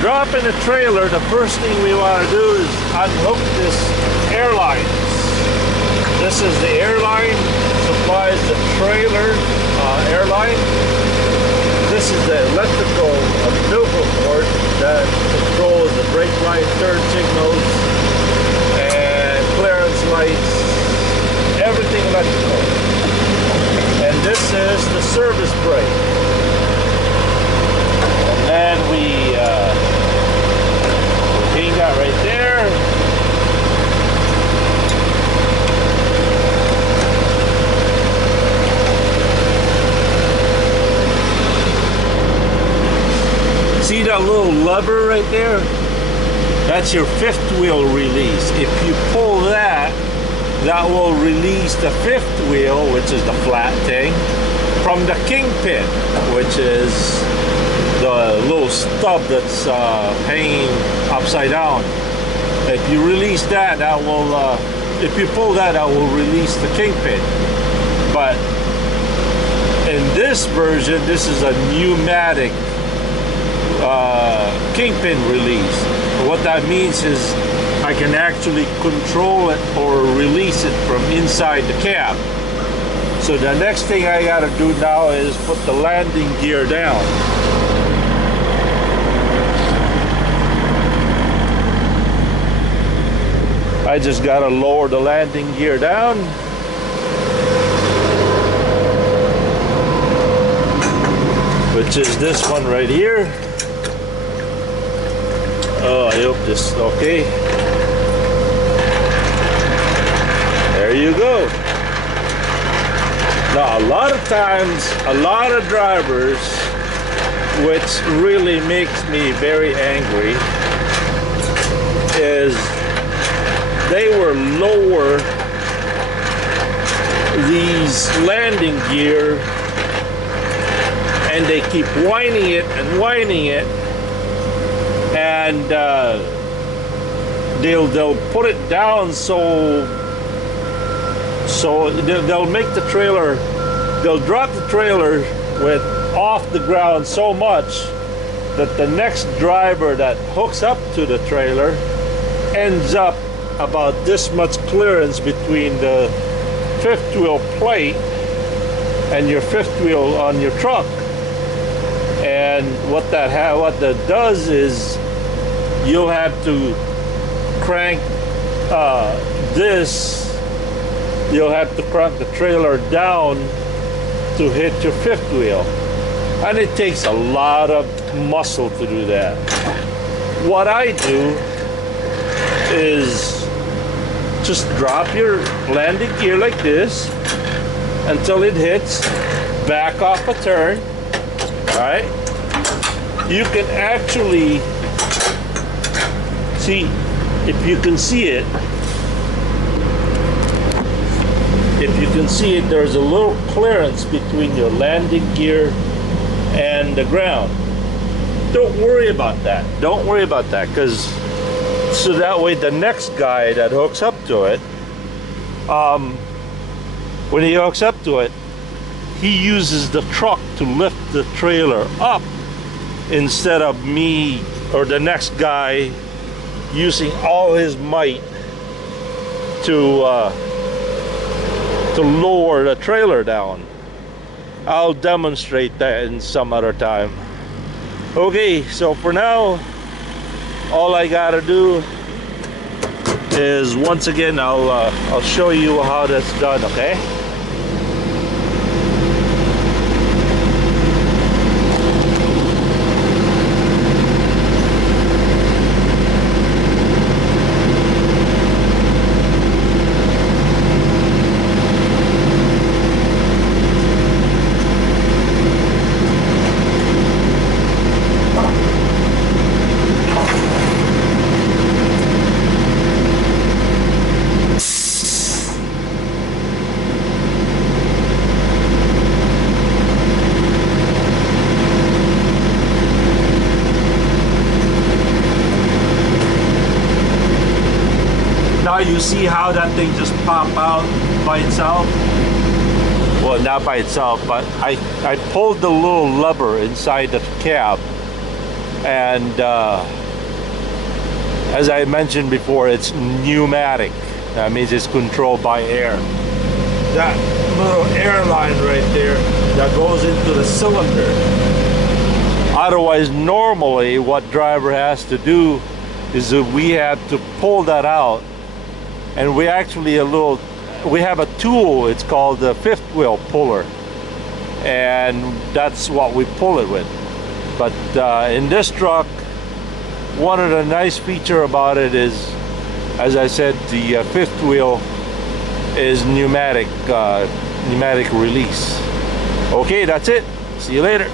dropping the trailer, the first thing we want to do is unhook this airline. This is the airline, supplies the trailer airline. This is the electrical umbilical cord that controls the brake light, turn signals, and clearance lights, everything electrical. And this is the service brake. And then we hang that right there. See that little lever right there? That's your fifth wheel release. If you pull that, that will release the fifth wheel, which is the flat thing, from the kingpin, which is the little stub that's hanging upside down. If you release that, that will, if you pull that, that will release the kingpin. But in this version, this is a pneumatic kingpin release. What that means is I can actually control it or release it from inside the cab. So the next thing I got to do now is put the landing gear down. I just got to lower the landing gear down. Which is this one right here. Oh, I hope this is okay. There you go. Now, a lot of times, a lot of drivers, which really makes me very angry, is they will lower these landing gear and they keep whining it and whining it, and they'll put it down so they'll make the trailer, they'll drop the trailer with off the ground so much that the next driver that hooks up to the trailer ends up about this much clearance between the fifth wheel plate and your fifth wheel on your truck. And what that does is you'll have to crank you'll have to crank the trailer down to hit your fifth wheel, and it takes a lot of muscle to do that. What I do is just drop your landing gear like this until it hits, back off a turn. Alright, you can actually see, if you can see it, there's a little clearance between your landing gear and the ground. Don't worry about that. Don't worry about that, because so that way the next guy that hooks up to it, when he hooks up to it, he uses the truck to lift the trailer up instead of me or the next guy using all his might to lower the trailer down. I'll demonstrate that in some other time. Okay, so for now, all I gotta do is, once again, I'll show you how that's done, okay? Now you see how that thing just popped out by itself? Well, not by itself, but I pulled the little lever inside the cab And as I mentioned before, it's pneumatic. That means it's controlled by air. That little air line right there that goes into the cylinder. Otherwise, normally what driver has to do is that we have to pull that out, and we actually we have a tool. It's called the fifth wheel puller, and that's what we pull it with. But in this truck, one of the nice feature about it is, as I said, the fifth wheel is pneumatic release. Okay, that's it. See you later.